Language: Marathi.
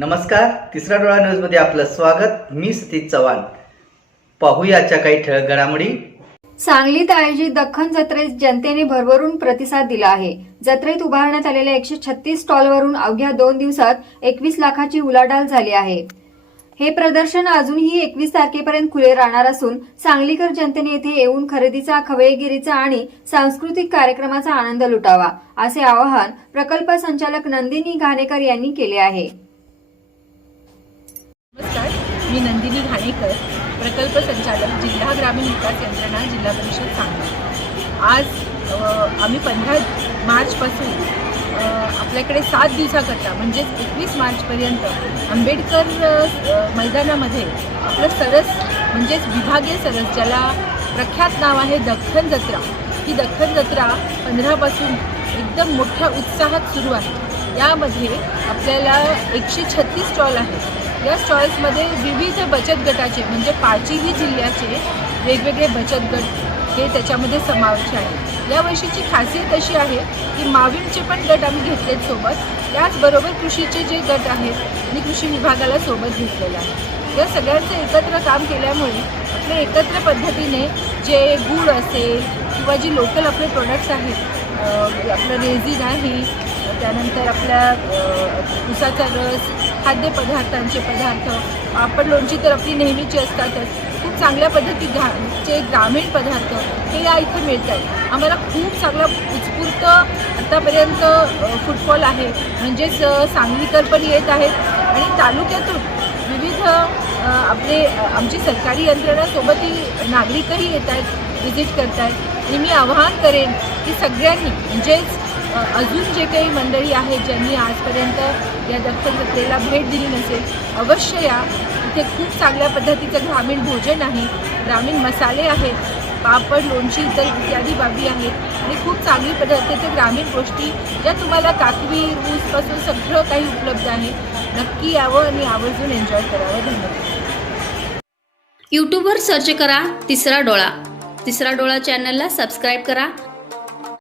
नमस्कार तिसरा डोळा न्यूजमध्ये आपलं स्वागत. मी सतीश चव्हाण. पाहूयाच्या काही ठळक घडामोडी. सांगलीत आयोजित दख्खन जत्रेत जनतेने भरभरून प्रतिसाद दिला आहे. जत्रेत उभारण्यात आलेल्या एकशे छत्तीस स्टॉलवरून अवघ्या दोन दिवसात एकवीस लाखाची उलाढाल झाली आहे. हे प्रदर्शन अजूनही एकवीस तारखेपर्यंत खुले राहणार असून सांगलीकर जनतेने येथे येऊन खरेदीचा खवयगिरीचा आणि सांस्कृतिक कार्यक्रमाचा आनंद लुटावा असे आवाहन प्रकल्प संचालक नंदिनी घाणेकर यांनी केले आहे. मी नंदिनी घाणेकर प्रकल्प संचालक जिल्हा ग्रामीण विकास यंत्रणा जिल्हा परिषद सांगली. आज आम्ही पंधरा मार्चपासून आपल्याकडे सात दिवसाकरता म्हणजेच एकवीस मार्चपर्यंत आंबेडकर मैदानामध्ये आपलं सरस म्हणजेच विभागीय सरस ज्याला प्रख्यात नाव आहे दख्खन जत्रा ही दख्खन जत्रा पंधरापासून एकदम मोठ्या उत्साहात सुरू आहे. यामध्ये आपल्याला एकशे छत्तीस स्टॉल आहेत. या स्टॉल्समध्ये विविध बचत गटाचे म्हणजे पाचही जिल्ह्याचे वेगवेगळे बचत गट हे त्याच्यामध्ये समावेश आहे या वर्षीची खासियत अशी आहे की माविमचे पण गट आम्ही घेतलेत सोबत. त्याचबरोबर कृषीचे जे गट आहेत आणि कृषी विभागाला सोबत घेतलेलं आहे. या सगळ्यांचं एकत्र काम केल्यामुळे आपले एकत्र पद्धतीने जे गूळ असेल किंवा जी लोकल आपले प्रोडक्ट्स आहेत आपलं रेझिन आहे त्यानंतर आपल्या उसाचा रस खाद्यपदार्थांचे पदार्थ. पापड लोणची तर आपली नेहमीची असतातच. खूप चांगल्या पद्धती घा जे ग्रामीण पदार्थ हे या इथं मिळत आहेत आम्हाला खूप चांगला उत्स्फूर्त आत्तापर्यंत फुटफॉल आहे. म्हणजेच सांगलीकर पण येत आहेत. आणि तालुक्यातून विविध आपले आमची सरकारी यंत्रणासोबतही नागरिकही येत आहेत व्हिजिट करत आहेत. आणि मी आवाहन करेन की सगळ्यांनी म्हणजेच अजून जे काही मंडळी आहेत ज्यांनी आजपर्यंत या दत्तक जत्रेला भेट दिली नसेल अवश्य या. इथे खूप चांगल्या पद्धतीचं ग्रामीण भोजन आहे ग्रामीण मसाले आहेत पापड लोणची इतर इत्यादी बाबी आहेत. आणि खूप चांगली पद्धतीचे ग्रामीण गोष्टी ज्या तुम्हाला काकवी ऊसपासून सगळं काही उपलब्ध आहे. नक्की यावं आणि आवर्जून एन्जॉय करावं. धन्यवाद. यूट्यूबवर सर्च करा तिसरा डोळा. तिसरा डोळा चॅनलला सबस्क्राईब करा.